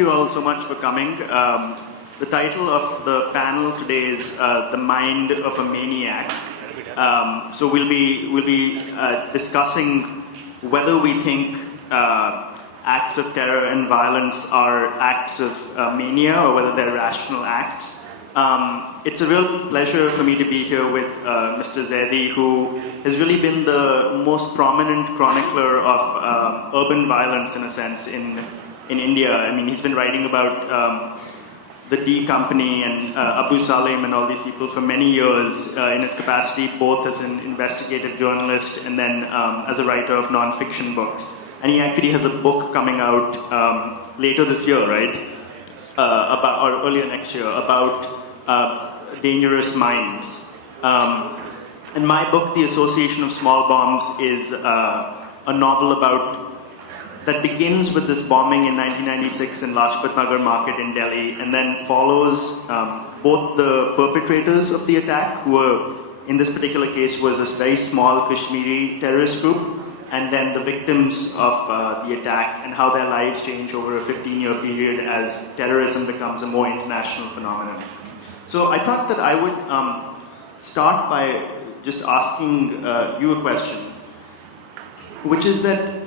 you all so much for coming. The title of the panel today is The Mind of a Maniac. So we'll be discussing whether we think acts of terror and violence are acts of mania or whether they're rational acts. It's a real pleasure for me to be here with Mr. Zaidi, who has really been the most prominent chronicler of urban violence, in a sense, in India. I mean, he's been writing about the D Company and Abu Salim and all these people for many years in his capacity, both as an investigative journalist and then as a writer of non-fiction books. And he actually has a book coming out later this year, right? Or earlier next year, about dangerous minds. And my book, The Association of Small Bombs, is a novel that begins with this bombing in 1996 in Lajpat Nagar Market in Delhi, and then follows both the perpetrators of the attack, who were, in this particular case, was this very small Kashmiri terrorist group, and then the victims of the attack and how their lives change over a 15-year period as terrorism becomes a more international phenomenon. So I thought that I would start by just asking you a question, which is that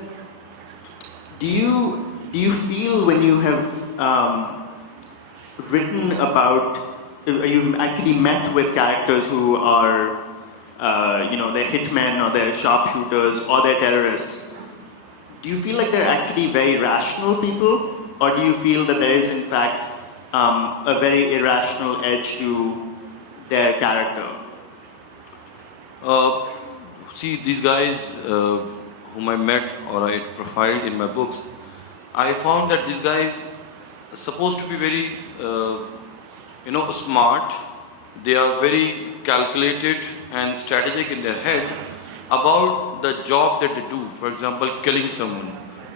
do you feel when you have written about, you've actually met with characters who are they're hitmen or they're sharpshooters or they're terrorists, do you feel like they're actually very rational people, or do you feel that there is in fact a very irrational edge to their character? See, these guys whom I met or I profiled in my books, I found that these guys are supposed to be very, smart. They are very calculated and strategic in their head about the job that they do. For example, killing someone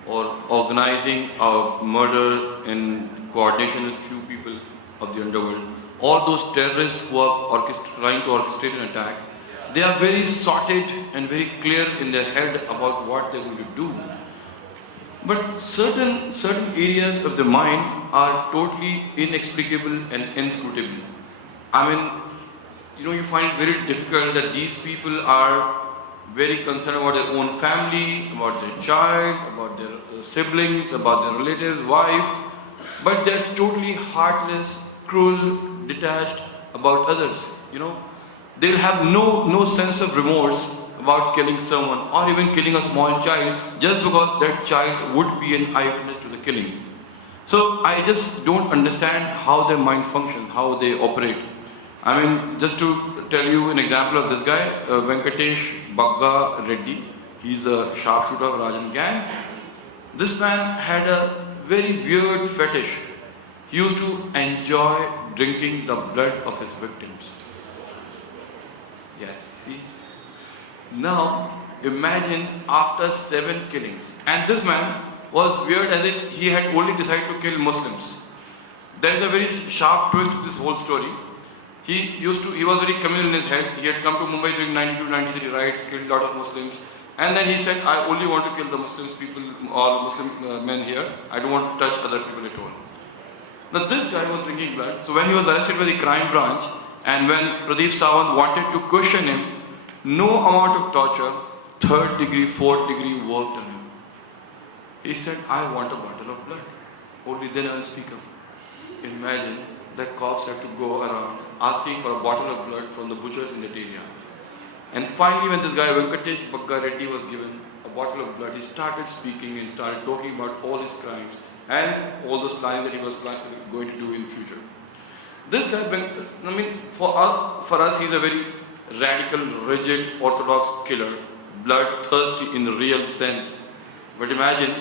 or organizing a murder in coordination with few people of the underworld. All those terrorists who are trying to orchestrate an attack, they are very sorted and very clear in their head about what they're going to do. But certain areas of the mind are totally inexplicable and inscrutable. I mean, you find it very difficult that these people are very concerned about their own family, about their child, about their siblings, about their relatives, wife, but they're totally heartless, cruel, detached about others. They'll have no sense of remorse about killing someone or even killing a small child just because that child would be an eyewitness to the killing. So I just don't understand how their mind functions, how they operate. I mean, just to tell you an example of this guy, Venkatesh Bagga Reddy, he's a sharpshooter of Rajan gang. This man had a very weird fetish. He used to enjoy drinking the blood of his victims. Yes, see? Now, imagine after 7 killings. And this man was weird as if he had only decided to kill Muslims. There is a very sharp twist to this whole story. He was very communal in his head. He had come to Mumbai during 92-93 riots, killed a lot of Muslims. And then he said, I only want to kill the Muslims people, all Muslim men here. I don't want to touch other people at all. Now this guy was drinking blood. So when he was arrested by the crime branch, and when Pradeep Sawant wanted to question him, no amount of torture, 3rd degree, 4th degree worked on him. He said, I want a bottle of blood. Only then I'll speak up. Imagine that cops had to go around asking for a bottle of blood from the butchers in that area. And finally, when this guy Venkatesh Bagga Reddy was given a bottle of blood, he started speaking and started talking about all his crimes and all those crimes that he was going to do in future. This guy, for us, he's a very radical, rigid, orthodox killer, bloodthirsty in the real sense. But imagine,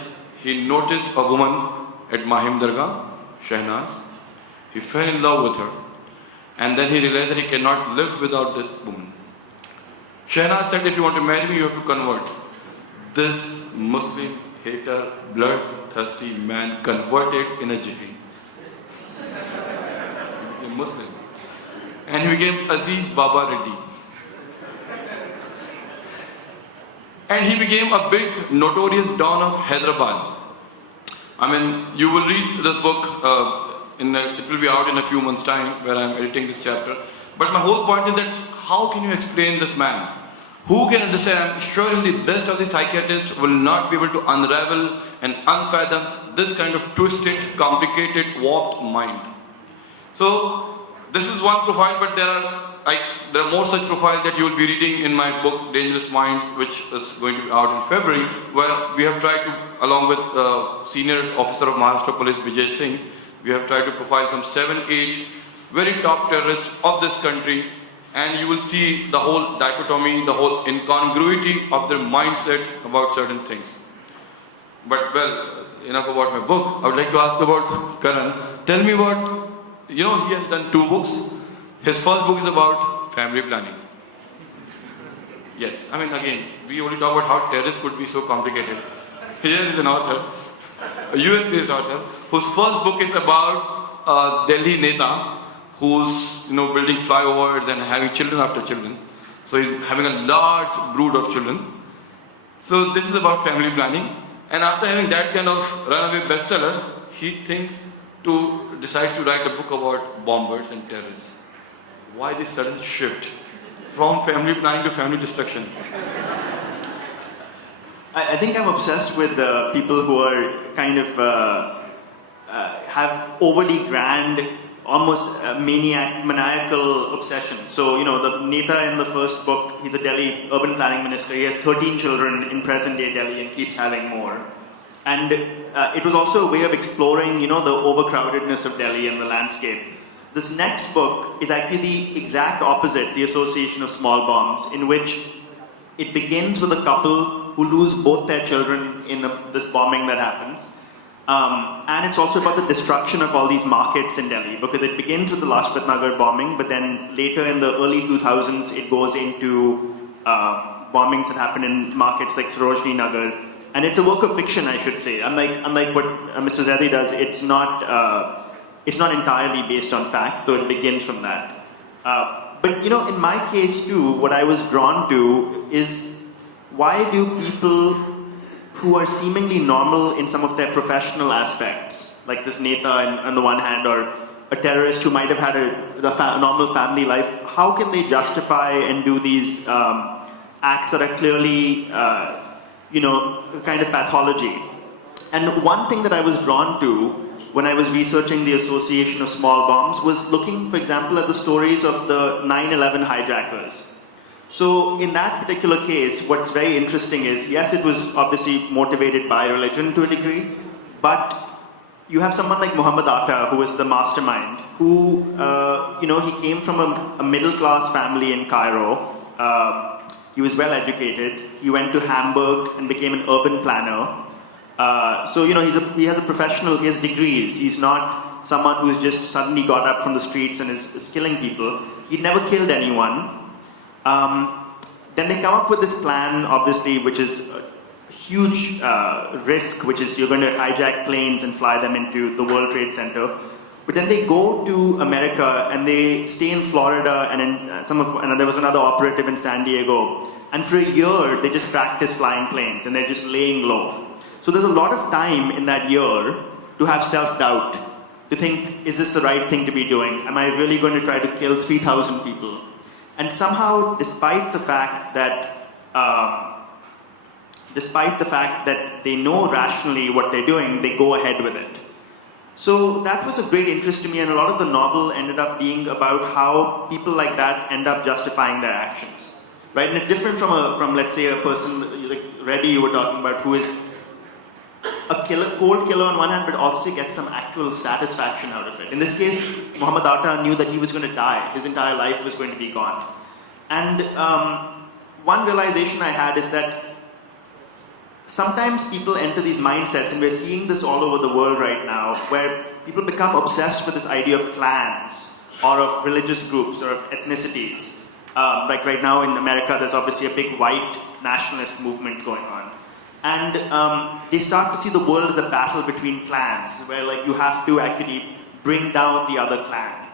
he noticed a woman at Mahim Dargah, Shehnaz. He fell in love with her. And then he realized that he cannot live without this woman. Shehnaz said, if you want to marry me, you have to convert. This Muslim hater, bloodthirsty man converted in a jiffy. He became Muslim. And he became Aziz Baba Reddy. And he became a big, notorious don of Hyderabad. I mean, you will read this book, it will be out in a few months' time where I'm editing this chapter. But my whole point is that how can you explain this man? Who can understand? I'm sure in the best of the psychiatrists will not be able to unravel and unfathom this kind of twisted, complicated, warped mind. So this is one profile, but there are more such profiles that you will be reading in my book, Dangerous Minds, which is going to be out in February, where we have tried to, along with senior officer of Maharashtra Police, Vijay Singh, we have tried to profile some 7, 8 very top terrorists of this country, and you will see the whole dichotomy, the whole incongruity of their mindset about certain things. But well, enough about my book. I would like to ask about Karan. Tell me about, he has done 2 books. His first book is about family planning. Yes, I mean again, we only talk about how terrorists could be so complicated. Here is an author, a US-based author, whose first book is about Delhi Neta, who's building flyovers and having children after children. So he's having a large brood of children. So this is about family planning. And after having that kind of runaway bestseller, he decides to write a book about bombers and terrorists. Why this sudden shift from family planning to family destruction? I think I'm obsessed with people who are kind of have overly grand, almost maniacal obsession. So, the Neta in the first book, he's a Delhi urban planning minister. He has 13 children in present-day Delhi and keeps having more. And it was also a way of exploring, the overcrowdedness of Delhi and the landscape. This next book is actually the exact opposite, The Association of Small Bombs, in which it begins with a couple who lose both their children in this bombing that happens. And it's also about the destruction of all these markets in Delhi, because it begins with the Lajpat Nagar bombing, but then later in the early 2000s, it goes into bombings that happen in markets like Sarojini Nagar. And it's a work of fiction, I should say. Unlike what Mr. Zaidi does, it's not entirely based on fact, though it begins from that. But in my case too, what I was drawn to is, why do people who are seemingly normal in some of their professional aspects, like this Neta on the one hand, or a terrorist who might have had a normal family life, how can they justify and do these acts that are clearly, kind of pathology? And one thing that I was drawn to when I was researching the Association of Small Bombs was looking, for example, at the stories of the 9/11 hijackers. So in that particular case, what's very interesting is, yes, it was obviously motivated by religion to a degree, but you have someone like Muhammad Atta, who is the mastermind, who, he came from a middle-class family in Cairo. He was well-educated. He went to Hamburg and became an urban planner. So, he has a professional, he has degrees. He's not someone who's just suddenly got up from the streets and is killing people. He never killed anyone. Then they come up with this plan, obviously, which is a huge risk, which is you're going to hijack planes and fly them into the World Trade Center. But then they go to America and they stay in Florida, and and there was another operative in San Diego. And for a year, they just practice flying planes and they're just laying low. So there's a lot of time in that year to have self-doubt, to think, is this the right thing to be doing? Am I really going to try to kill 3,000 people? And somehow, despite the fact that they know rationally what they're doing, they go ahead with it. So that was a great interest to me, and a lot of the novel ended up being about how people like that end up justifying their actions, right? And it's different from let's say, a person like Reddy you were talking about, who is a cold killer on one hand, but also gets some actual satisfaction out of it. In this case, Muhammad Atta knew that he was going to die. His entire life was going to be gone. And one realization I had is that sometimes people enter these mindsets, and we're seeing this all over the world right now, where people become obsessed with this idea of clans, or of religious groups, or of ethnicities. Like right now in America, there's obviously a big white nationalist movement going on. And they start to see the world as a battle between clans, where you have to actually bring down the other clan.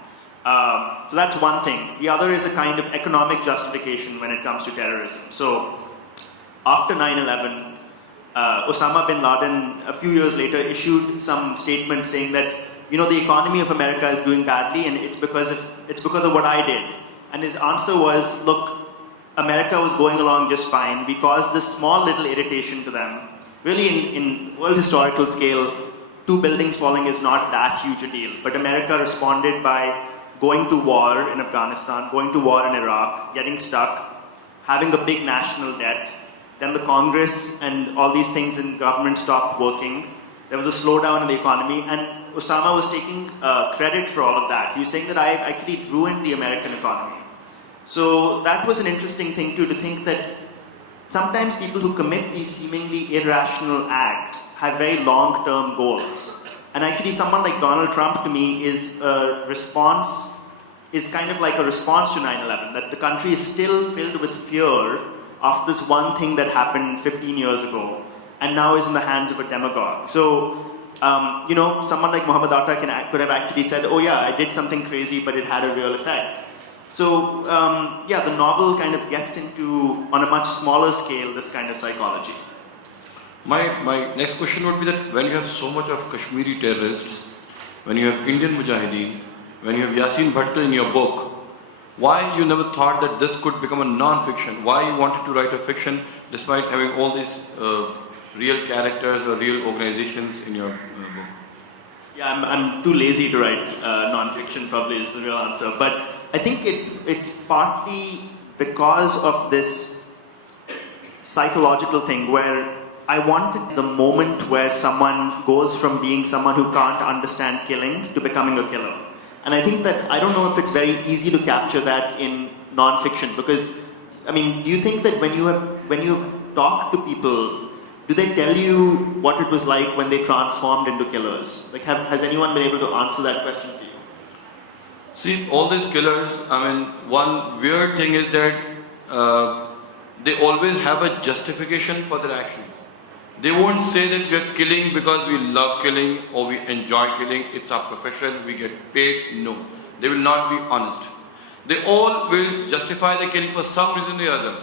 So that's one thing. The other is a kind of economic justification when it comes to terrorism. So after 9/11, Osama bin Laden, a few years later, issued some statement saying that, the economy of America is doing badly and it's because of what I did. And his answer was, look, America was going along just fine. We caused this small little irritation to them. Really, in world historical scale, 2 buildings falling is not that huge a deal. But America responded by going to war in Afghanistan, going to war in Iraq, getting stuck, having a big national debt. Then the Congress and all these things in government stopped working. There was a slowdown in the economy, and Osama was taking credit for all of that. He was saying that I actually ruined the American economy. So that was an interesting thing too, to think that sometimes people who commit these seemingly irrational acts have very long-term goals. And actually someone like Donald Trump to me is kind of like a response to 9/11, that the country is still filled with fear of this one thing that happened 15 years ago and now is in the hands of a demagogue. So, someone like Muhammad Atta could have actually said, oh yeah, I did something crazy, but it had a real effect. So, the novel kind of gets into, on a much smaller scale, this kind of psychology. My next question would be that when you have so much of Kashmiri terrorists, when you have Indian Mujahideen, when you have Yasin Bhattal in your book, why you never thought that this could become a non-fiction? Why you wanted to write a fiction despite having all these real characters or real organizations in your book? Yeah, I'm too lazy to write non-fiction, probably is the real answer. But I think it's partly because of this psychological thing where I wanted the moment where someone goes from being someone who can't understand killing to becoming a killer. And I think that, I don't know if it's very easy to capture that in non-fiction, because, do you think that when you talk to people, do they tell you what it was like when they transformed into killers? Like, has anyone been able to answer that question for you? See, all these killers, one weird thing is that they always have a justification for their actions. They won't say that we are killing because we love killing or we enjoy killing, it's our profession, we get paid. No, they will not be honest. They all will justify the killing for some reason or other.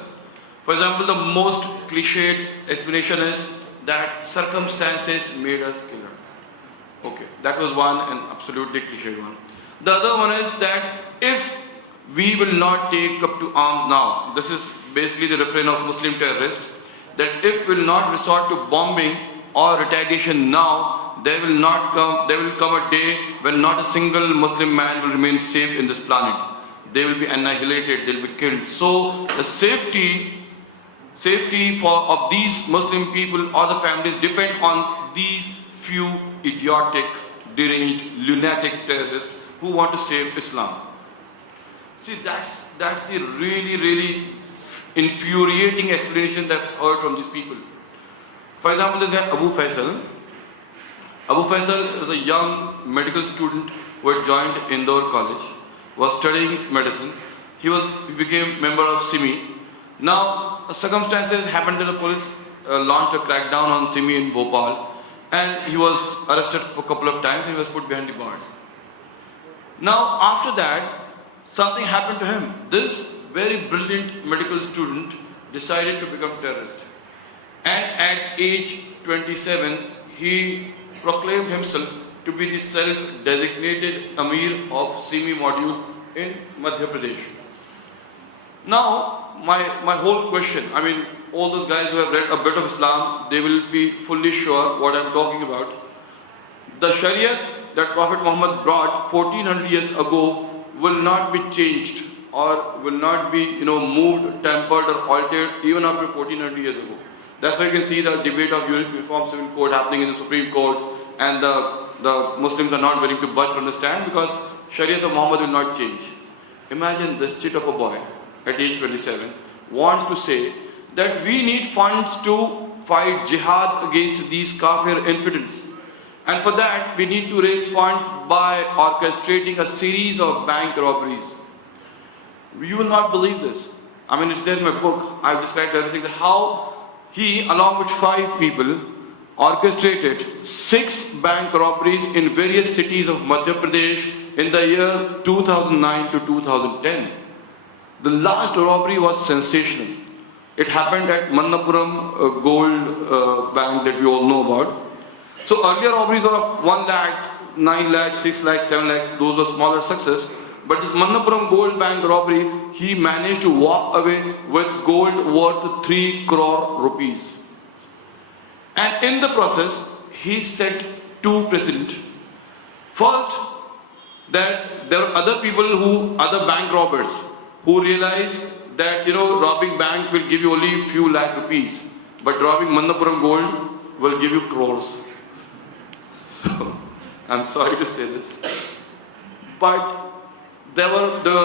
For example, the most cliched explanation is that circumstances made us killer. Okay, that was one and absolutely cliched one. The other one is that if we will not take up to arms now, this is basically the refrain of Muslim terrorists, that if we will not resort to bombing or retaliation now, there will come a day when not a single Muslim man will remain safe in this planet. They will be annihilated, they will be killed. So the safety of these Muslim people or the families depend on these few idiotic, deranged, lunatic terrorists who want to save Islam. See, that's the really, really infuriating explanation that I've heard from these people. For example, this guy Abu Faisal. Abu Faisal was a young medical student who had joined Indore College, was studying medicine. He became member of Simi. Now, circumstances happened that the police launched a crackdown on Simi in Bhopal, and he was arrested for a couple of times and he was put behind the bars. Now, after that, something happened to him. This very brilliant medical student decided to become terrorist. And at age 27, he proclaimed himself to be the self-designated Amir of Simi module in Madhya Pradesh. Now, my whole question, all those guys who have read a bit of Islam, they will be fully sure what I'm talking about. The Shariat that Prophet Muhammad brought 1400 years ago will not be changed or will not be moved, tempered or altered even after 1400 years ago. That's why you can see the debate of Uniform Civil Code happening in the Supreme Court, and the Muslims are not willing to budge from the stand because Shariat of Muhammad will not change. Imagine this chit of a boy at age 27 wants to say that we need funds to fight jihad against these kafir infidels. And for that, we need to raise funds by orchestrating a series of bank robberies. You will not believe this. It's there in my book. I've described everything. How he, along with 5 people, orchestrated 6 bank robberies in various cities of Madhya Pradesh in the year 2009 to 2010. The last robbery was sensational. It happened at Mannapuram Gold Bank that we all know about. So earlier robberies were of 1 lakh, 9 lakh, 6 lakh, 7 lakhs, those were smaller success. But this Mannapuram Gold Bank robbery, he managed to walk away with gold worth 3 crore rupees. And in the process, he set 2 precedents. First, that there are other people other bank robbers, who realized that, robbing bank will give you only few lakh rupees, but robbing Mannapuram Gold will give you crores. So, I'm sorry to say this, but there were the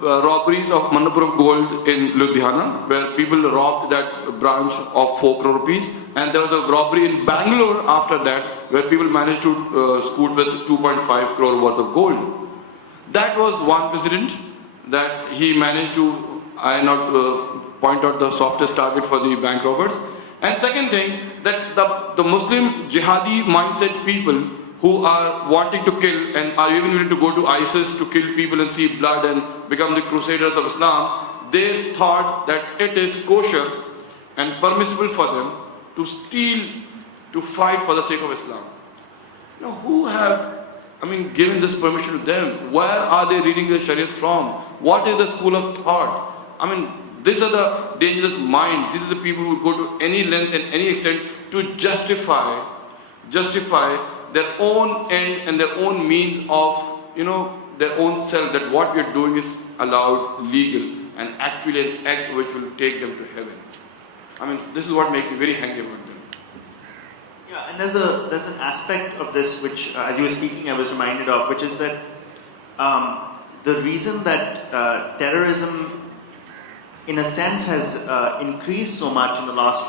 robberies of Mannapuram Gold in Ludhiana, where people robbed that branch of 4 crore rupees, and there was a robbery in Bangalore after that, where people managed to scoot with 2.5 crore worth of gold. That was one precedent that he managed to point out the softest target for the bank robbers. And second thing, that the Muslim jihadi mindset people who are wanting to kill and are even willing to go to ISIS to kill people and see blood and become the crusaders of Islam, they thought that it is kosher and permissible for them to steal, to fight for the sake of Islam. Now, who have, given this permission to them? Where are they reading the Sharia from? What is the school of thought? These are the dangerous minds. These are the people who go to any length and any extent to justify their own end and their own means of, their own self, that what we are doing is allowed, legal, and actually an act which will take them to heaven. This is what makes me very angry about them. Yeah, and there's an aspect of this which, as you were speaking, I was reminded of, which is that the reason that terrorism, in a sense, has increased so much in the last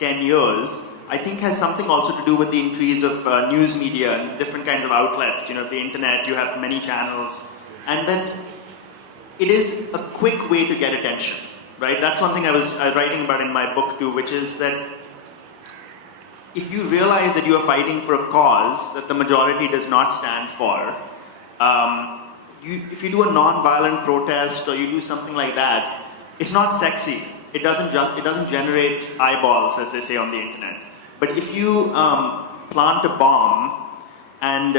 10 years, I think has something also to do with the increase of news media and different kinds of outlets. The internet, you have many channels, and that it is a quick way to get attention, right? That's one thing I was writing about in my book too, which is that if you realize that you are fighting for a cause that the majority does not stand for, if you do a non-violent protest or you do something like that, it's not sexy. It doesn't generate eyeballs, as they say on the internet. But if you plant a bomb and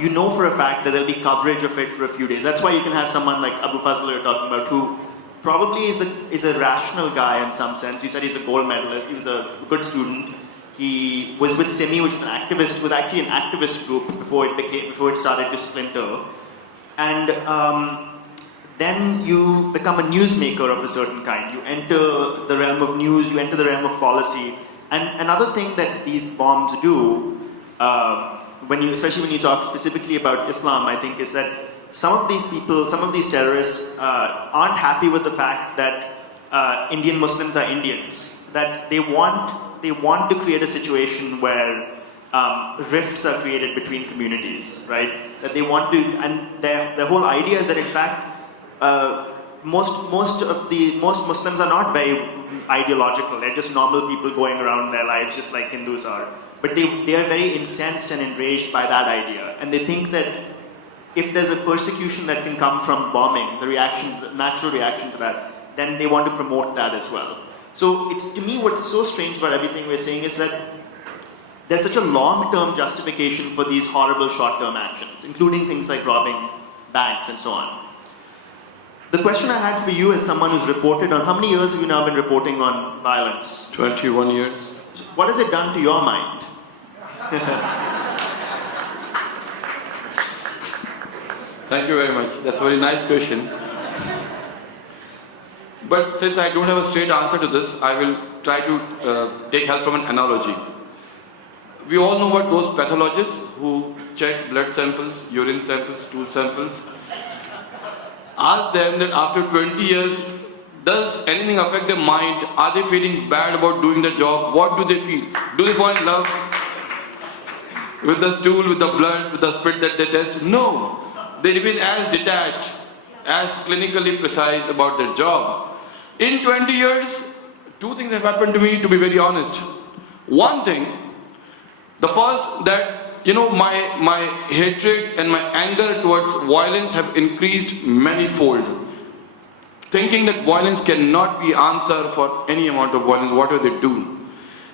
you know for a fact that there'll be coverage of it for a few days, that's why you can have someone like Abu Fazl you're talking about, who probably is a rational guy in some sense. You said he's a gold medalist. He was a good student. He was with SIMI, which was actually an activist group before it started to splinter. And then you become a newsmaker of a certain kind. You enter the realm of news, you enter the realm of policy. And another thing that these bombs do, especially when you talk specifically about Islam, I think, is that some of these people, some of these terrorists aren't happy with the fact that Indian Muslims are Indians. That they want to create a situation where rifts are created between communities, right? That they want to, and their whole idea is that in fact, most Muslims are not very ideological. They're just normal people going around their lives just like Hindus are. But they are very incensed and enraged by that idea. And they think that if there's a persecution that can come from bombing, the natural reaction to that, then they want to promote that as well. So it's, to me, what's so strange about everything we're saying is that there's such a long-term justification for these horrible short-term actions, including things like robbing banks and so on. The question I had for you as someone who's reported on, how many years have you now been reporting on violence? 21 years. What has it done to your mind? Thank you very much. That's a very nice question. But since I don't have a straight answer to this, I will try to take help from an analogy. We all know about those pathologists who check blood samples, urine samples, stool samples. Ask them that after 20 years, does anything affect their mind? Are they feeling bad about doing the job? What do they feel? Do they fall in love with the stool, with the blood, with the spit that they test? No. They remain as detached, as clinically precise about their job. In 20 years, two things have happened to me, to be very honest. One thing, the first, that my hatred and my anger towards violence have increased manifold. thinking that violence cannot be answer for any amount of violence, whatever they do.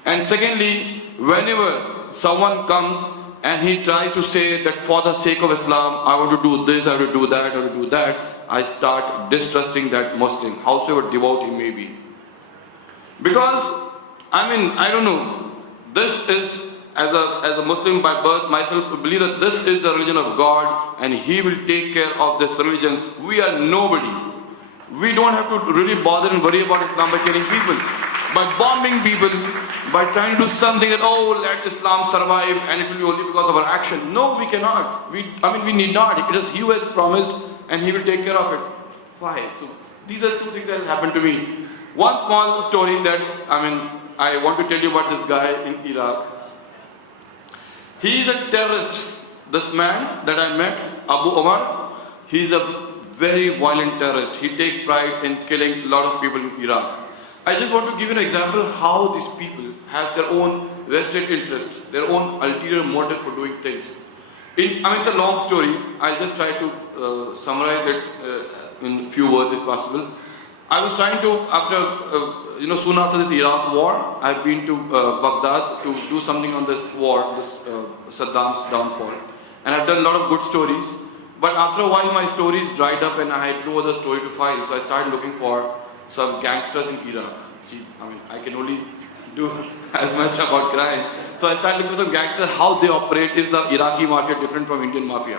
And secondly, whenever someone comes and he tries to say that for the sake of Islam, I want to do this, I want to do that, I want to do that, I start distrusting that Muslim, howsoever devout he may be. Because, I don't know, this is, as a Muslim by birth, myself believe that this is the religion of God and He will take care of this religion. We are nobody. We don't have to really bother and worry about Islam by killing people, by bombing people, by trying to do something that, oh, let Islam survive and it will be only because of our action. No, we cannot. We need not. It is He who has promised and He will take care of it. Why? So these are two things that have happened to me. One small story that, I want to tell you about this guy in Iraq. He is a terrorist. This man that I met, Abu Omar, he is a very violent terrorist. He takes pride in killing a lot of people in Iraq. I just want to give you an example how these people have their own vested interests, their own ulterior motive for doing things. It's a long story. I'll just try to summarize it in a few words if possible. I was trying to, soon after this Iraq war, I've been to Baghdad to do something on this war, this Saddam's downfall. And I've done a lot of good stories. But after a while, my stories dried up and I had no other story to file. So I started looking for some gangsters in Iraq. I can only do as much about crime. So I started looking for some gangsters, how they operate. Is the Iraqi mafia different from Indian mafia?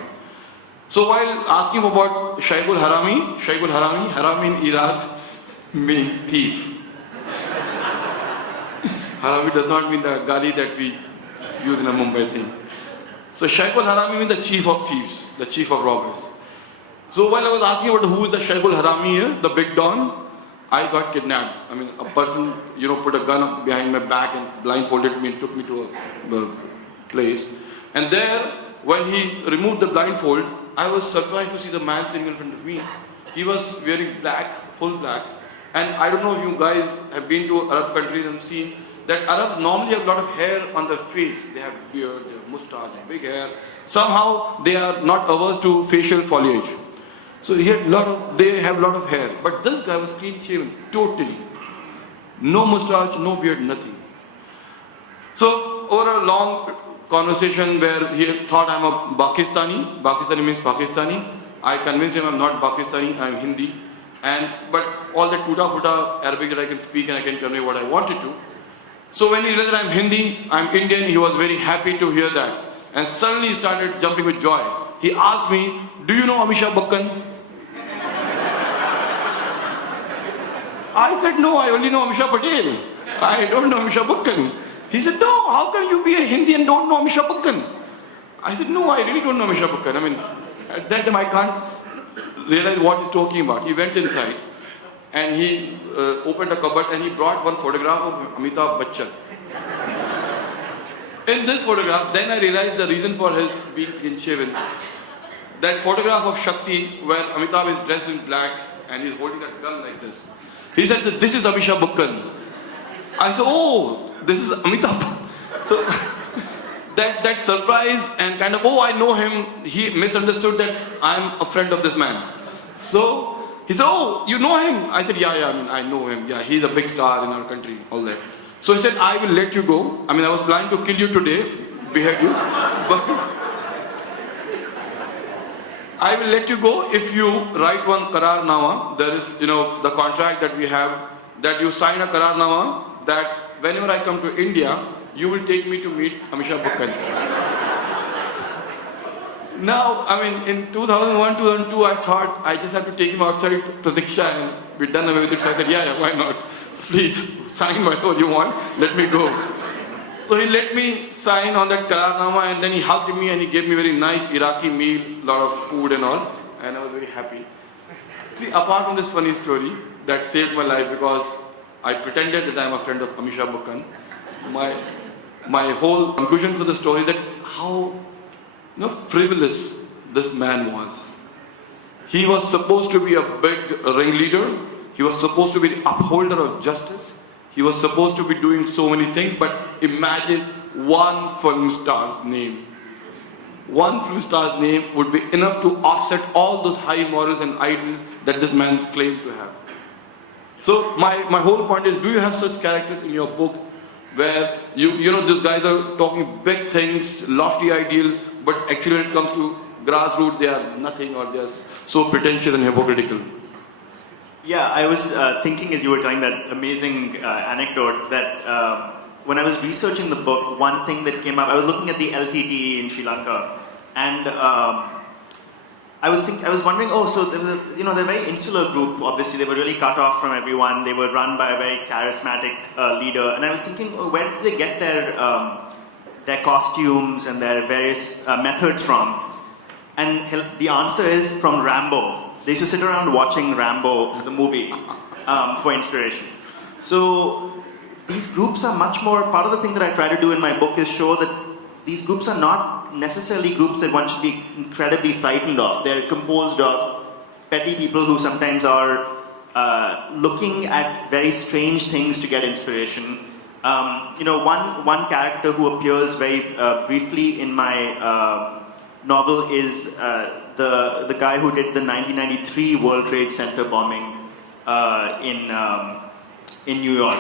So while asking about Shaykhul Harami, Harami in Iraq means thief. Harami does not mean the gali that we use in a Mumbai thing. So Shaykhul Harami means the chief of thieves, the chief of robbers. So while I was asking about who is the Shaykhul Harami here, the big don, I got kidnapped. A person, put a gun up behind my back and blindfolded me and took me to a place. And there, when he removed the blindfold, I was surprised to see the man sitting in front of me. He was wearing black, full black. And I don't know if you guys have been to Arab countries and seen that Arabs normally have a lot of hair on their face. They have beard, they have mustache, big hair. Somehow they are not averse to facial foliage. So they have a lot of hair. But this guy was clean shaven, totally. No mustache, no beard, nothing. So over a long conversation where he thought I'm a Pakistani. Pakistani means Pakistani. I convinced him I'm not Pakistani, I'm Hindi. But all the tuta-futa Arabic that I can speak and I can convey what I wanted to. So when he realized that I'm Hindi, I'm Indian, he was very happy to hear that. And suddenly he started jumping with joy. He asked me, do you know Amisha Bakkan? I said, no, I only know Amisha Patel. I don't know Amisha Bakkan. He said, no, how can you be a Hindi and don't know Amisha Bakkan? I said, no, I really don't know Amisha Bakkan. At that time I can't realize what he's talking about. He went inside and he opened a cupboard and he brought one photograph of Amitabh Bachchan. In this photograph, then I realized the reason for his being clean shaven. That photograph of Shakti where Amitabh is dressed in black and he's holding a gun like this. He said, this is Amisha Bakkan. I said, oh, this is Amitabh. So that surprise and kind of, oh, I know him, he misunderstood that I'm a friend of this man. So he said, oh, you know him? I said, yeah, I know him. Yeah, he's a big star in our country, all that. So he said, I will let you go. I was planning to kill you today, behead you. But I will let you go if you write one Karar Nama. There is, the contract that we have, that you sign a Karar Nama, that whenever I come to India, you will take me to meet Amisha Bakkan. Now, in 2001, 2002, I thought I just have to take him outside Pratiksha and be done away with it. So I said, yeah, why not? Please, sign whatever you want, let me go. So he let me sign on that Karanama and then he hugged me and he gave me very nice Iraqi meal, lot of food and all. And I was very happy. See, apart from this funny story that saved my life because I pretended that I am a friend of Amisha Bakkan, my whole conclusion for the story is that how frivolous this man was. He was supposed to be a big ringleader. He was supposed to be the upholder of justice. He was supposed to be doing so many things, but imagine one film star's name. one film star's name would be enough to offset all those high morals and ideals that this man claimed to have. So my whole point is, do you have such characters in your book where you know these guys are talking big things, lofty ideals, but actually when it comes to grassroots they are nothing, or they are so pretentious and hypocritical? Yeah, I was thinking as you were telling that amazing anecdote that when I was researching the book, one thing that came up, I was looking at the LTTE in Sri Lanka, and I was wondering, so they're a very insular group. Obviously, they were really cut off from everyone. They were run by a very charismatic leader, and I was thinking, where did they get their costumes and their various methods from? And the answer is from Rambo. They used to sit around watching Rambo, the movie, for inspiration. So these groups are much more, part of the thing that I try to do in my book is show that these groups are not necessarily groups that one should be incredibly frightened of. They're composed of petty people who sometimes are looking at very strange things to get inspiration. One character who appears very briefly in my novel is the guy who did the 1993 World Trade Center bombing in New York.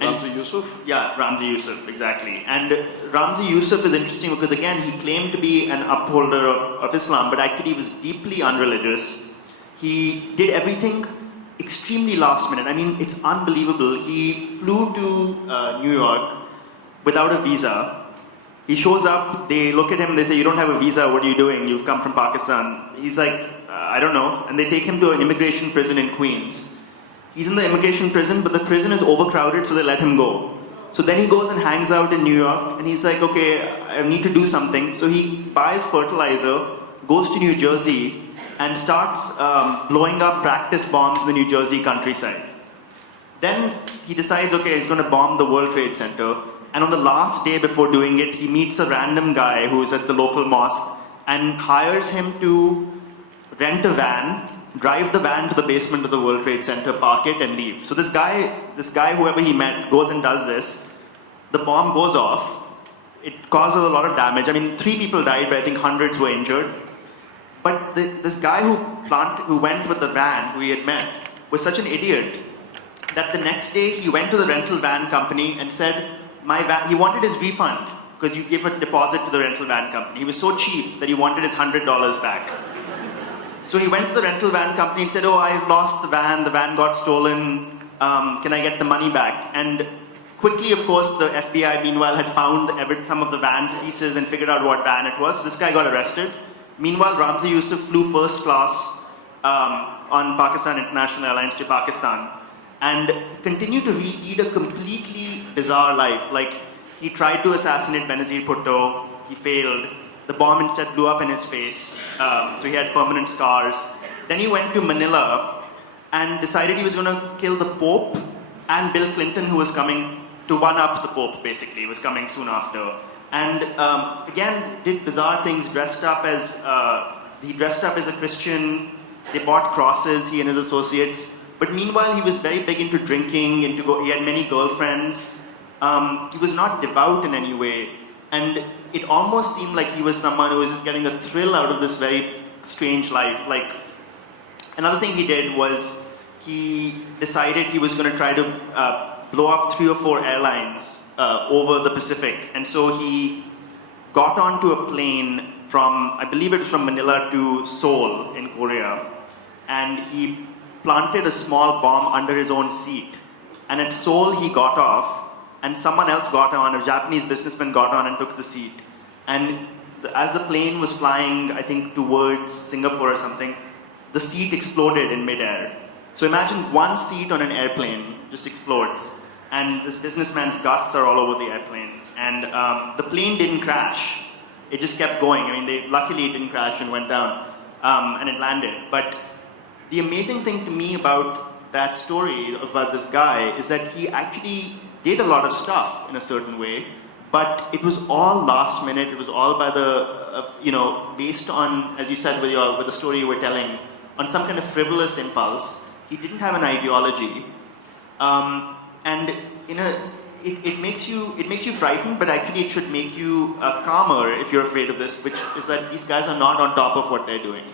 Ramzi Yusuf? Yeah, Ramzi Yusuf, exactly. And Ramzi Yusuf is interesting because, again, he claimed to be an upholder of Islam, but actually he was deeply unreligious. He did everything extremely last minute. I mean, it's unbelievable. He flew to New York without a visa. He shows up, they look at him, they say, "You don't have a visa, what are you doing? You've come from Pakistan." He's like, "I don't know." And they take him to an immigration prison in Queens. He's in the immigration prison, but the prison is overcrowded, so they let him go. So then he goes and hangs out in New York, and he's like, "Okay, I need to do something." So he buys fertilizer, goes to New Jersey, and starts blowing up practice bombs in the New Jersey countryside. Then he decides, okay, he's going to bomb the World Trade Center. And on the last day before doing it, he meets a random guy who's at the local mosque and hires him to rent a van, drive the van to the basement of the World Trade Center, park it, and leave. So this guy, whoever he met, goes and does this. The bomb goes off. It causes a lot of damage. I mean, 3 people died, but I think hundreds were injured. But this guy who went with the van, who he had met, was such an idiot that the next day he went to the rental van company and said, "My van," he wanted his refund because you give a deposit to the rental van company. He was so cheap that he wanted his $100 back. So he went to the rental van company and said, "Oh, I lost the van got stolen, can I get the money back?" And quickly, of course, the FBI meanwhile had found some of the van's pieces and figured out what van it was. So this guy got arrested. Meanwhile, Ramzi Yusuf flew first class on Pakistan International Airlines to Pakistan and continued to lead a completely bizarre life. Like, he tried to assassinate Benazir Bhutto, he failed. The bomb instead blew up in his face, so he had permanent scars. Then he went to Manila and decided he was going to kill the Pope and Bill Clinton, who was coming to one-up the Pope, basically, was coming soon after. And again, did bizarre things, he dressed up as a Christian. They bought crosses, he and his associates. But meanwhile, he was very big into drinking, he had many girlfriends. He was not devout in any way. And it almost seemed like he was someone who was just getting a thrill out of this very strange life. Like, another thing he did was he decided he was going to try to blow up 3 or 4 airlines over the Pacific. And so he got onto a plane from, I believe it was from Manila to Seoul in Korea. And he planted a small bomb under his own seat. And at Seoul, he got off. And someone else got on, a Japanese businessman got on and took the seat. And as the plane was flying, I think, towards Singapore or something, the seat exploded in midair. So imagine one seat on an airplane just explodes. And this businessman's guts are all over the airplane. And the plane didn't crash. It just kept going. I mean, luckily it didn't crash and went down. And it landed. But the amazing thing to me about that story, about this guy, is that he actually did a lot of stuff in a certain way, but it was all last minute. It was all by based on, as you said with the story you were telling, on some kind of frivolous impulse. He didn't have an ideology, and it makes you frightened, but actually it should make you calmer if you're afraid of this, which is that these guys are not on top of what they're doing.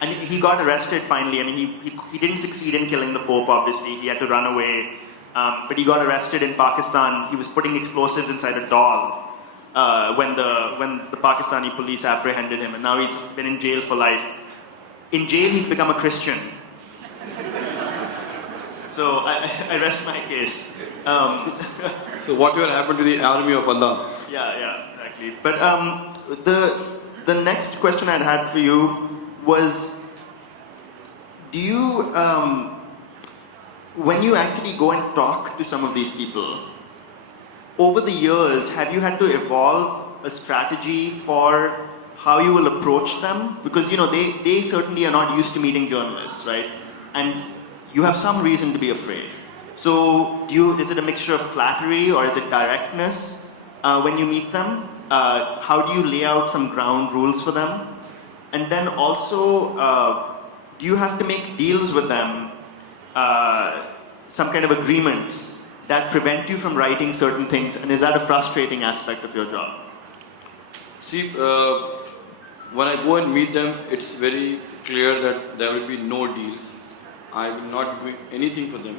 And he got arrested finally. I mean, he didn't succeed in killing the Pope, obviously. He had to run away. But he got arrested in Pakistan. He was putting explosives inside a doll when the Pakistani police apprehended him. And now he's been in jail for life. In jail, he's become a Christian. So I rest my case. So whatever happened to the army of Allah? Yeah, exactly. But the next question I'd had for you was, do you, when you actually go and talk to some of these people, over the years, have you had to evolve a strategy for how you will approach them? Because, you know, they certainly are not used to meeting journalists, right? And you have some reason to be afraid. So is it a mixture of flattery or is it directness when you meet them? How do you lay out some ground rules for them? And then also, do you have to make deals with them, some kind of agreements that prevent you from writing certain things? And is that a frustrating aspect of your job? See, when I go and meet them, it's very clear that there will be no deals. I will not do anything for them.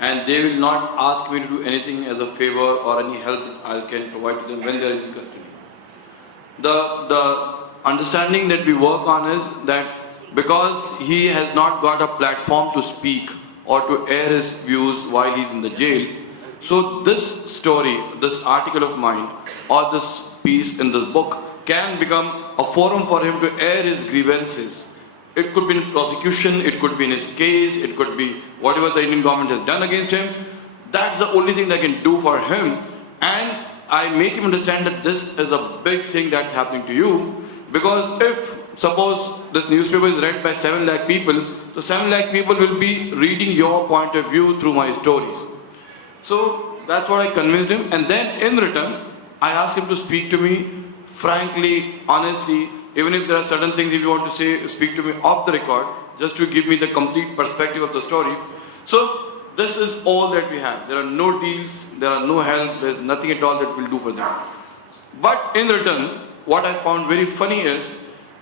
And they will not ask me to do anything as a favor or any help I can provide to them when they are in custody. The understanding that we work on is that because he has not got a platform to speak or to air his views while he's in the jail, so this story, this article of mine, or this piece in this book can become a forum for him to air his grievances. It could be in prosecution, it could be in his case, it could be whatever the Indian government has done against him. That's the only thing I can do for him. And I make him understand that this is a big thing that's happening to you. Because if, suppose, this newspaper is read by 7 lakh people, so 7 lakh people will be reading your point of view through my stories. So that's what I convinced him. And then in return, I asked him to speak to me frankly, honestly, even if there are certain things, if you want to say, speak to me off the record, just to give me the complete perspective of the story. So this is all that we have. There are no deals, there are no help, there's nothing at all that we'll do for them. But in return, what I found very funny is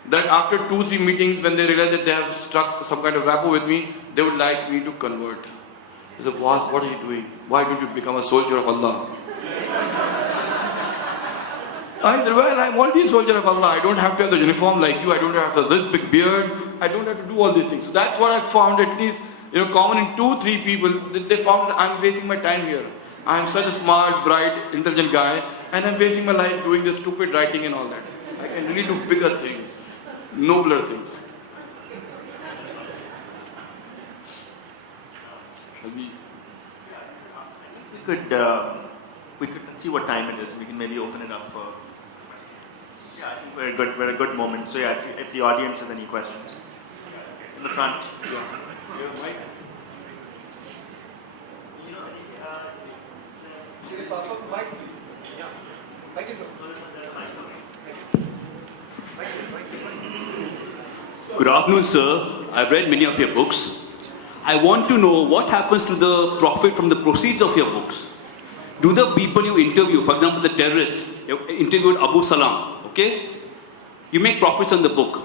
that after 2-3 meetings, when they realize that they have struck some kind of rapport with me, they would like me to convert. They said, boss, what are you doing? Why don't you become a soldier of Allah? I said, well, I'm already a soldier of Allah. I don't have to have the uniform like you. I don't have to have this big beard. I don't have to do all these things. So that's what I found, at least, common in 2-3 people. They found that I'm wasting my time here. I'm such a smart, bright, intelligent guy, and I'm wasting my life doing this stupid writing and all that. I can really do bigger things, nobler things. We could see what time it is. We can maybe open it up for. Yeah, I think we're a good moment. So yeah, if the audience has any questions, in the front. Yeah. Thank you, sir. Good afternoon, sir. I've read many of your books. I want to know what happens to the profit from the proceeds of your books. Do the people you interview, for example, the terrorists, you interviewed Abu Salam, okay? You make profits on the book.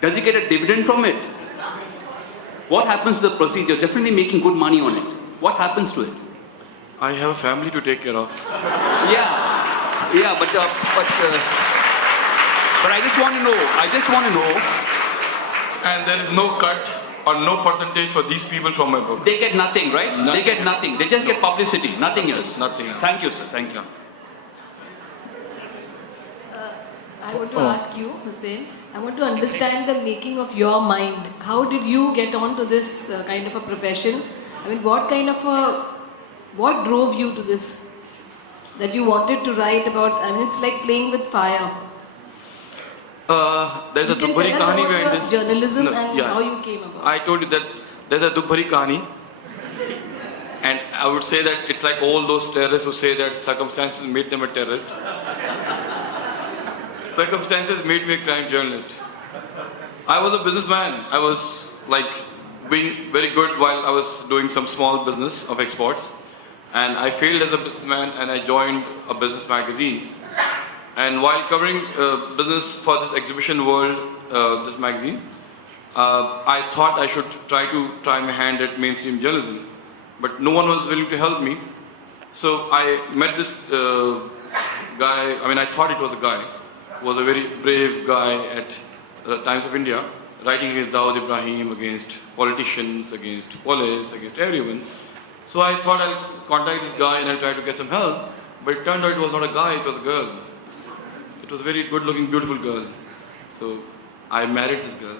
Does he get a dividend from it? What happens to the proceeds? You're definitely making good money on it. What happens to it? I have a family to take care of. Yeah, but I just want to know. And there is no cut or no percentage for these people from my book. They get nothing, right? Nothing. They get nothing. They just get publicity, nothing else. Nothing else. Thank you, sir. Thank you. I want to ask you, Hussain, I want to understand the making of your mind. How did you get onto this kind of a profession? I mean, what drove you to this? That you wanted to write about, I mean, it's like playing with fire. There's a You can Dubbari tell us kahani about behind your this. journalism and how you came about. I told you that there's a Dubbari kahani. And I would say that it's like all those terrorists who say that circumstances made them a terrorist. Circumstances made me a crime journalist. I was a businessman. I was like being very good while I was doing some small business of exports. and I failed as a businessman, and I joined a business magazine. And while covering business for this exhibition world, this magazine, I thought I should try my hand at mainstream journalism, but no one was willing to help me. So I met this guy. I mean, I thought it was a guy. He was a very brave guy at Times of India, writing against Dawood Ibrahim, against politicians, against police, against everyone. So I thought I'll contact this guy and I'll try to get some help. But it turned out it was not a guy, it was a girl. It was a very good-looking, beautiful girl. So I married this girl.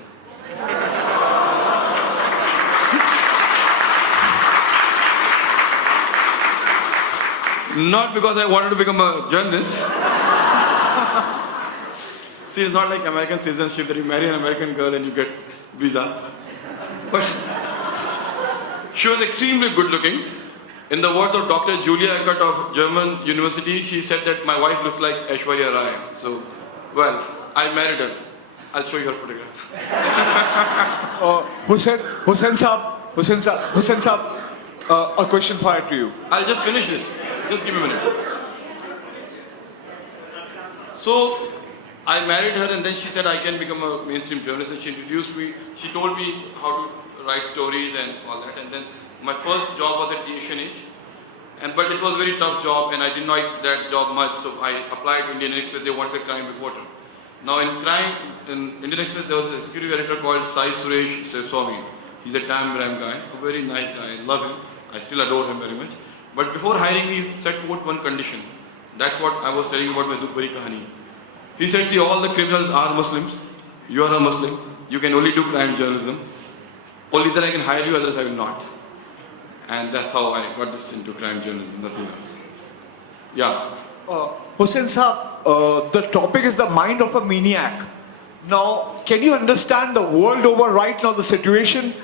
Not because I wanted to become a journalist. See, it's not like American citizenship that you marry an American girl and you get visa. But she was extremely good looking. In the words of Dr. Julia Eckert of German University, she said that my wife looks like Aishwarya Rai. So, well, I married her. I'll show you her photograph. Hussain Saab, a question for you. I'll just finish this. Just give me a minute. So, I married her and then she said I can become a mainstream journalist, and she introduced me, she told me how to write stories and all that, and then my first job was at the Asian Age, but it was a very tough job and I didn't like that job much, so I applied to Indian Express. They wanted a crime reporter. Now in Indian Express there was a security director called Sai Suresh Swami. He's a damn ram guy, a very nice guy, I love him, I still adore him very much. But before hiring me, he set forth one condition. That's what I was telling about my Dukbari Kahani. He said, see, all the criminals are Muslims. You are a Muslim. You can only do crime journalism. Only then I can hire you, others I will not. And that's how I got this into crime journalism, nothing else. Yeah. Hussain Saab, the topic is the mind of a maniac. Now, can you understand the world over right now, the situation?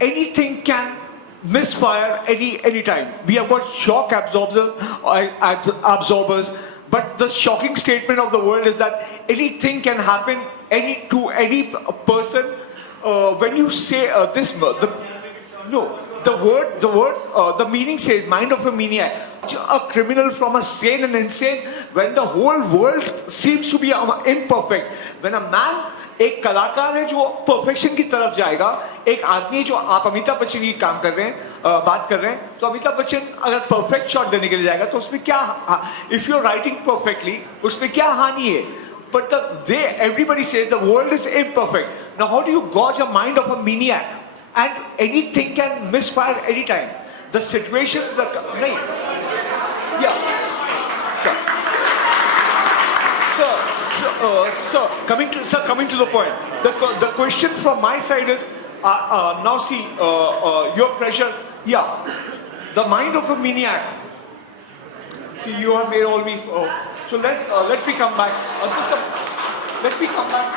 Anything can misfire any time. We have got shock absorbers, but the shocking statement of the world is that anything can happen to any person. When you say the meaning says mind of a maniac, a criminal from a sane and insane, when the whole world seems to be imperfect. When a man, एक कलाकार है जो perfection की तरफ जाएगा, एक आदमी जो आप अमिताभ बच्चन की काम कर रहे हैं, बात कर रहे हैं, तो अमिताभ बच्चन अगर परफेक्ट शॉट देने के लिए जाएगा तो उसमें क्या, if you're writing perfectly, उसमें क्या हानि है? But everybody says the world is imperfect. Now how do you gauge a mind of a maniac? And anything can misfire anytime. The situation, Sir, coming to the point. The question from my side is, now see, your pressure. Yeah, the mind of a maniac. See, you have made all me. So let me come back. Let me come back.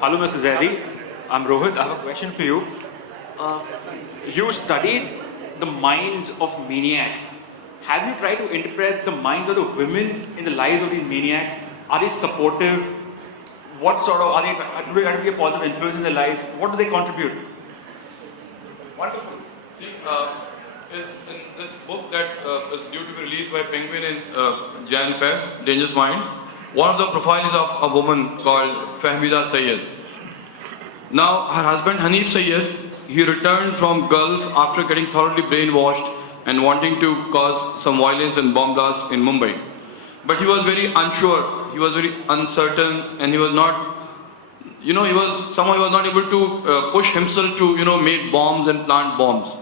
Hello, Mr. Zaidi. I'm Rohit. I have a question for you. You studied the minds of maniacs. Have you tried to interpret the minds of the women in the lives of these maniacs? Are they supportive? What sort of, are they trying to be a positive influence in their lives? What do they contribute? Wonderful. See, in this book that is due to be released by Penguin in Jan Feb, Dangerous Minds, one of the profiles of a woman called Fahmida Sayyed. Now, her husband Hanif Sayyed, he returned from Gulf after getting thoroughly brainwashed and wanting to cause some violence and bomb blast in Mumbai. But he was very unsure, he was very uncertain, and he was not, he was not able to push himself to, make bombs and plant bombs.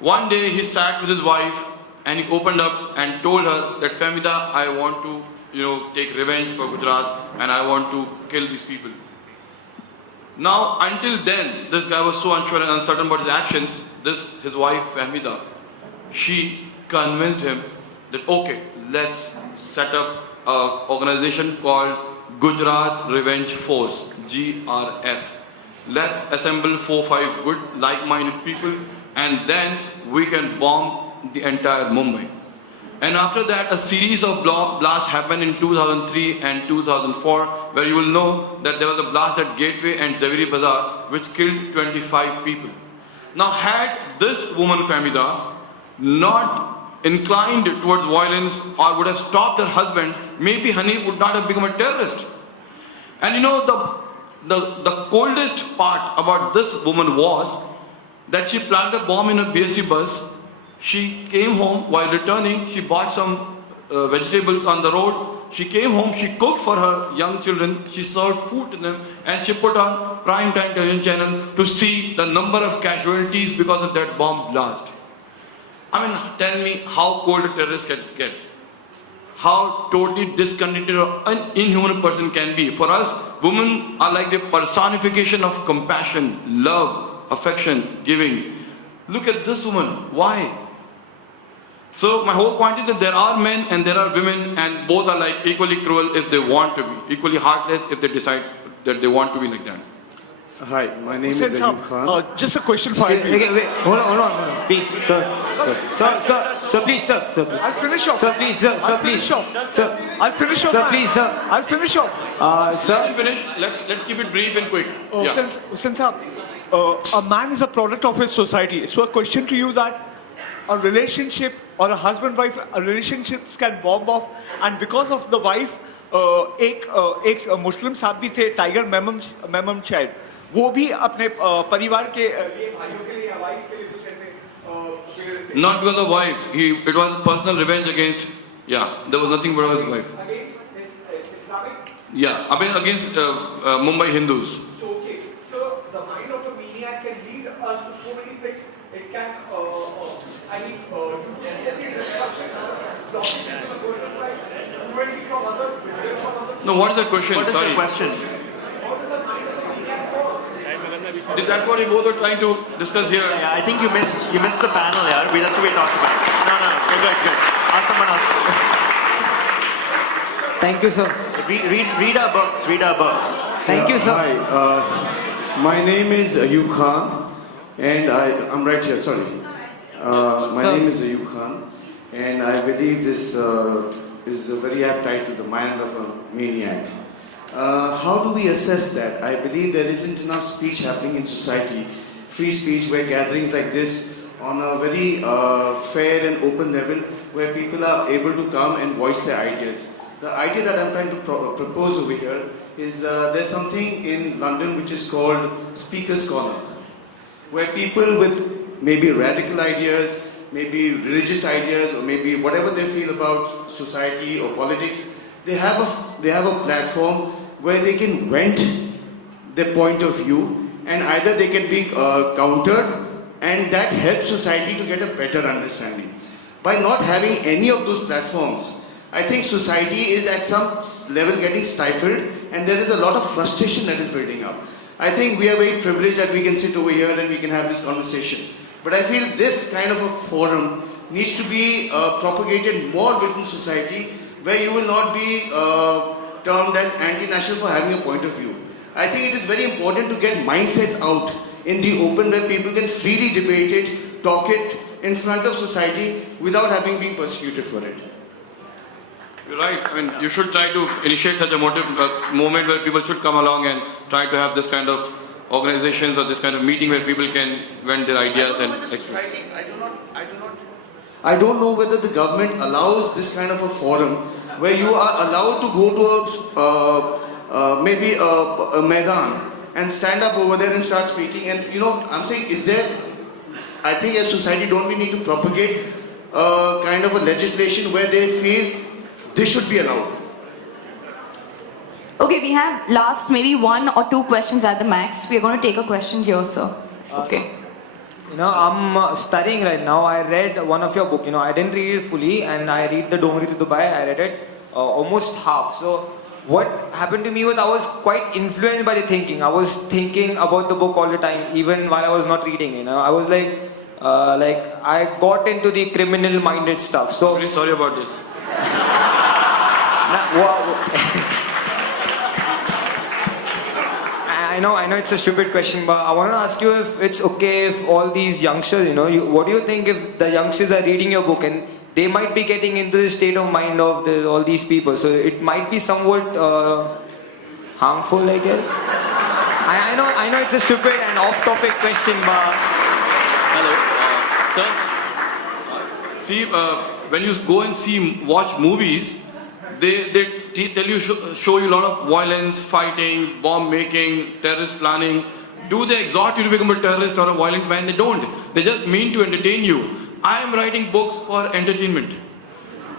One day he sat with his wife and he opened up and told her that, Fahmida, I want to, take revenge for Gujarat and I want to kill these people. Now, until then, this guy was so unsure and uncertain about his actions. His wife, Fahmida, she convinced him that, okay, let's set up an organization called Gujarat Revenge Force, GRF. Let's assemble 4-5 good, like-minded people, and then we can bomb the entire Mumbai. And after that, a series of blasts happened in 2003 and 2004, where you will know that there was a blast at Gateway and Zaidi Bazaar, which killed 25 people. Now, had this woman, Famida, not inclined towards violence or would have stopped her husband, maybe Hanif would not have become a terrorist. And you know, the coldest part about this woman was that she planted a bomb in a BST bus. She came home, while returning, she bought some vegetables on the road. She came home, she cooked for her young children, she served food to them, and she put on prime time television channel to see the number of casualties because of that bomb blast. I mean, tell me how cold a terrorist can get. How totally discontented or inhuman a person can be. For us, women are like the personification of compassion, love, affection, giving. Look at this woman. Why? So my whole point is that there are men and there are women, and both are like equally cruel if they want to be, equally heartless if they decide that they want to be like that. Hi, my name Hussain is Saab, Ayub Khan. just a question for you. Wait, hold on, please, sir, please, sir. I'll finish off. Sir, please, sir, please. Sir, I'll finish off. sir, man. please, sir. I'll finish off. Sir, Finish. Let's keep it brief and quick. Since a man is a product of his society, so a question to you that a relationship or a husband-wife, relationships can bomb off, and because of the wife, एक मुस्लिम साहब भी थे tiger मेमम शायद वो भी अपने परिवार के भाइयों के लिए या वाइफ के लिए कुछ ऐसे Not because of wife. It was personal revenge against. Yeah, there was nothing but his wife. against Islamic. Yeah, I mean against Mumbai Hindus. So okay, so the mind of a maniac can lead us to so many things. It can, I mean, No, what is the question? What is Sorry. the question? That's what you both were trying to discuss here. Yeah, I think you missed the panel here. That's what we talked about. No. Good. Ask someone else. thank you, sir. Read our books. Thank you, sir. Hi, my name is Ayub Khan, and I'm right here. Sorry. My Sir. name is Ayub Khan, and I believe this is a very apt title, The Mind of a Maniac. How do we assess that? I believe there isn't enough speech happening in society, free speech, where gatherings like this on a very fair and open level, where people are able to come and voice their ideas. The idea that I'm trying to propose over here is there's something in London which is called Speaker's Corner, where people with maybe radical ideas, maybe religious ideas, or maybe whatever they feel about society or politics, they have a platform where they can vent their point of view, and either they can be countered, and that helps society to get a better understanding. By not having any of those platforms, I think society is at some level getting stifled, and there is a lot of frustration that is building up. I think we are very privileged that we can sit over here and we can have this conversation. But I feel this kind of a forum needs to be propagated more within society, where you will not be termed as anti-national for having a point of view. I think it is very important to get mindsets out in the open, where people can freely debate it, talk it in front of society without having been persecuted for it. You're right. I mean, you should try to initiate such a movement where people should come along and try to have this kind of organizations or this kind of meeting where people can vent their ideas and. I don't know whether the government allows this kind of a forum where you are allowed to go to maybe a Maidan and stand up over there and start speaking. And I'm saying, I think as society, don't we need to propagate kind of a legislation where they feel this should be allowed? Okay, we have last maybe 1 or 2 questions at the max. We are going to take a question here, sir. Okay. I'm studying right now. I read one of your book. I didn't read it fully, and I read the Dongri to Dubai. I read it almost half. So what happened to me was I was quite influenced by the thinking. I was thinking about the book all the time, even while I was not reading. I was like I got into the criminal-minded stuff. So I'm really sorry about this. I know it's a stupid question, but I want to ask you if it's okay if all these youngsters, what do you think if the youngsters are reading your book and they might be getting into the state of mind of all these people. So it might be somewhat harmful, I guess. I know it's a stupid and off-topic question, but... Hello, sir. See, when you go and watch movies, they tell you, show you a lot of violence, fighting, bomb making, terrorist planning. Do they exhort you to become a terrorist or a violent man? They don't. They just mean to entertain you. I am writing books for entertainment.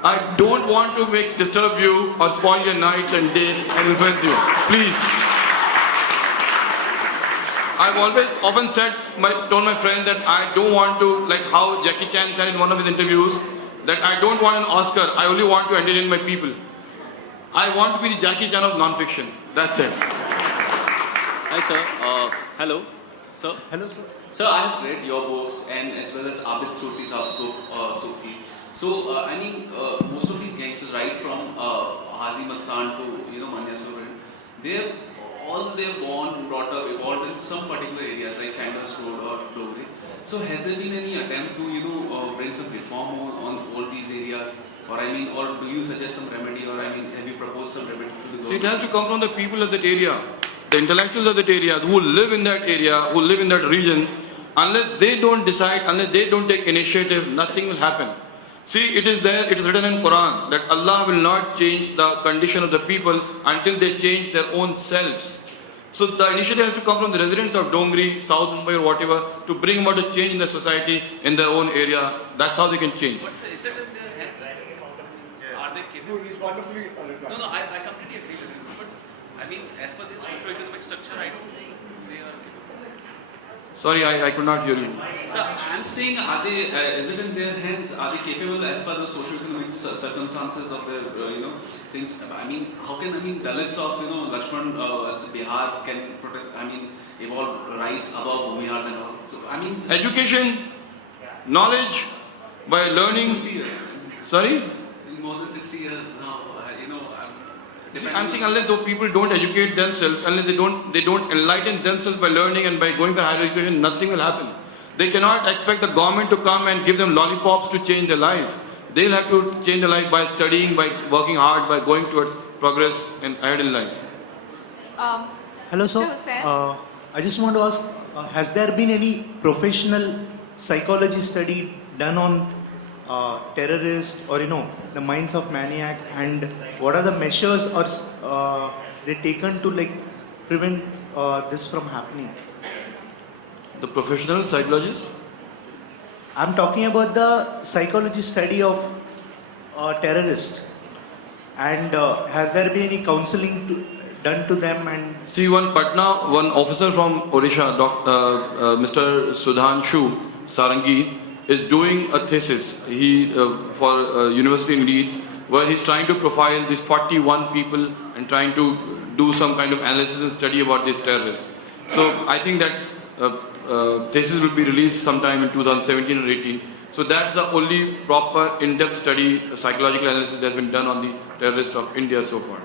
I don't want to disturb you or spoil your nights and day and influence you. Please. I've often told my friends that I don't want to, like how Jackie Chan said in one of his interviews, that I don't want an Oscar, I only want to entertain my people. I want to be the Jackie Chan of non-fiction. That's it. Hi, sir. Hello, sir. Hello, sir. Sir, I have read your books and as well as Abid Surti's Sufi. So, most of these gangsters, right from Hazi Mastan to Manya Soren, they're born, brought up, evolved in some particular areas like Sandhurst Road or Dogri. So, has there been any attempt to bring some reform on all these areas, or do you suggest some remedy, or have you proposed some remedy to the government? See, it has to come from the people of that area. The intellectuals of that area, who live in that area, who live in that region. Unless they don't decide, unless they don't take initiative, nothing will happen. See, it is written in Quran that Allah will not change the condition of the people until they change their own selves. So the initiative has to come from the residents of Dongri, South Mumbai or whatever, to bring about a change in the society, in their own area. That's how they can change. But sir, is it in their hands? Are they capable? No, I completely agree with you. But as per their socio-economic structure, I don't think they are capable. Sorry, I could not hear you. Sir, I'm saying, is it in their hands? Are they capable as per the socio-economic circumstances of their, things? How can, Dalits of, Lakshman, Bihar can protest, evolve, rise above Bhumihars and all? So, Education, knowledge, by learning. 60 years. Sorry? More than 60 years now, I'm saying unless those people don't educate themselves, unless they don't enlighten themselves by learning and by going for higher education, nothing will happen. They cannot expect the government to come and give them lollipops to change their life. They'll have to change their life by studying, by working hard, by going towards progress and ahead in life. Hello, sir. Hussain. I just want to ask, has there been any professional psychology study done on terrorists or the minds of maniac, and what are the measures they taken to prevent this from happening? The professional psychologist? I'm talking about the psychology study of terrorists, and has there been any counseling done to them? And See, one officer from Odisha, Mr. Sudhanshu Sarangi, is doing a thesis for university in Leeds, where he's trying to profile these 41 people and trying to do some kind of analysis and study about these terrorists. So I think that thesis will be released sometime in 2017 or 18. So that's the only proper in-depth study, psychological analysis that has been done on the terrorists of India so far.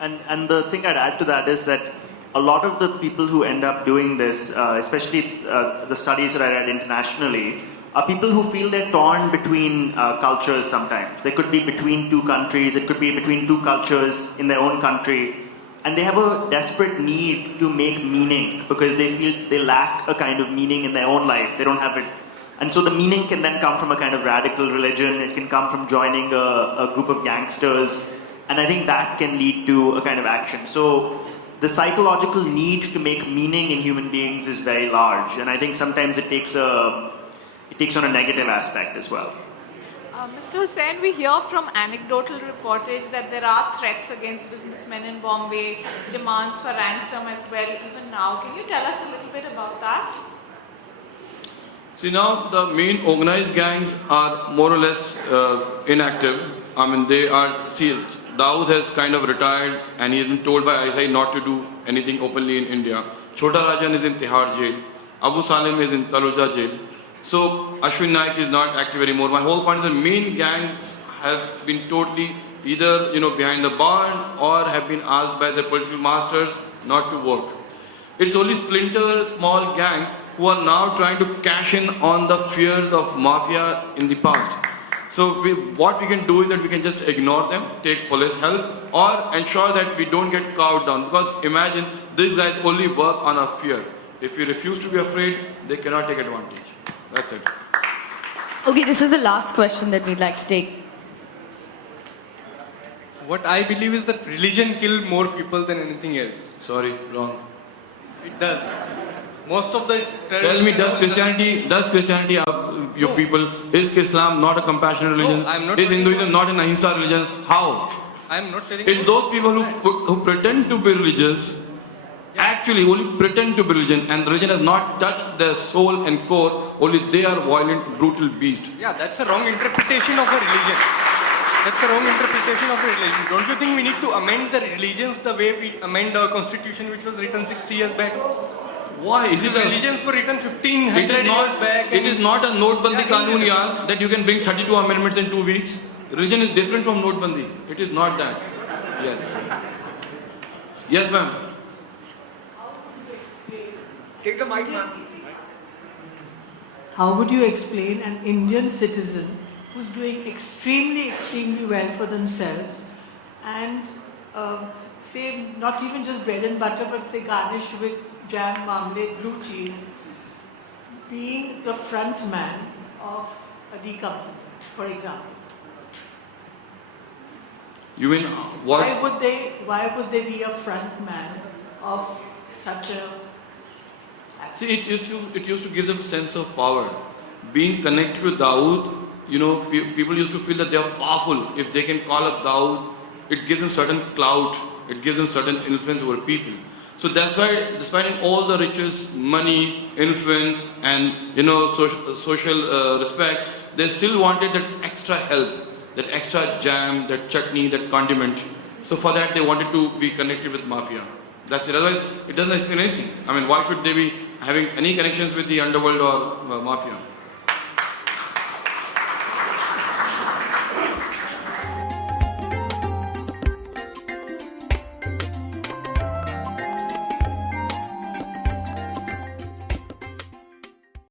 And the thing I'd add to that is that a lot of the people who end up doing this, especially the studies that I read internationally, are people who feel they're torn between cultures sometimes. They could be between two countries, it could be between two cultures in their own country, and they have a desperate need to make meaning because they feel they lack a kind of meaning in their own life. They don't have it. And so the meaning can then come from a kind of radical religion, it can come from joining a group of gangsters, and I think that can lead to a kind of action. So the psychological need to make meaning in human beings is very large, and I think sometimes it takes on a negative aspect as well. Mr. Hussain, we hear from anecdotal reportage that there are threats against businessmen in Bombay, demands for ransom as well, even now. Can you tell us a little bit about that? See, now the main organized gangs are more or less inactive. Dawood has kind of retired and he has been told by ISI not to do anything openly in India. Chota Rajan is in Tihar jail. Abu Salim is in Taloja jail. So Ashwin Naik is not active anymore. My whole point is the main gangs have been totally either behind the bar or have been asked by their political masters not to work. It's only splinter small gangs who are now trying to cash in on the fears of mafia in the past. So what we can do is that we can just ignore them, take police help, or ensure that we don't get cowed down. Because imagine, these guys only work on our fear. If we refuse to be afraid, they cannot take advantage. That's it. Okay, this is the last question that we'd like to take. What I believe is that religion kills more people than anything else. Sorry, wrong. It does. Most of the Tell me, does Christianity, your people, is Islam not a compassionate religion? I'm not Is talking Hinduism not an ahimsa religion? How? I'm not telling It's you. those people who pretend to be religious, actually only pretend to be religion, and religion has not touched their soul and core, only they are violent, brutal beasts. Yeah, that's a wrong interpretation of a religion. That's a wrong interpretation of a religion. Don't you think we need to amend the religions the way we amend our constitution which was written 60 years back? Why? Is it Religions were written 1500 years back. It is not a Notebandi Yeah, Kanun yaar, that you can bring 32 amendments in 2 weeks. Religion is different from Notebandi. It is not that. Yes. Yes, ma'am. Take the mic, ma'am. How would you explain an Indian citizen who's doing extremely well for themselves and say not even just bread and butter but say garnished with jam, marmalade, blue cheese, being the front man of a D company, for example? You mean what? Why would they be a front man of such a... See, it used to give them a sense of power. Being connected with Dawood, people used to feel that they are powerful. If they can call up Dawood, it gives them certain clout, it gives them certain influence over people. So that's why, despite all the riches, money, influence, and social respect, they still wanted that extra help, that extra jam, that chutney, that condiment. So for that, they wanted to be connected with mafia. That's it. Otherwise, it doesn't explain anything. I mean, why should they be having any connections with the underworld or mafia?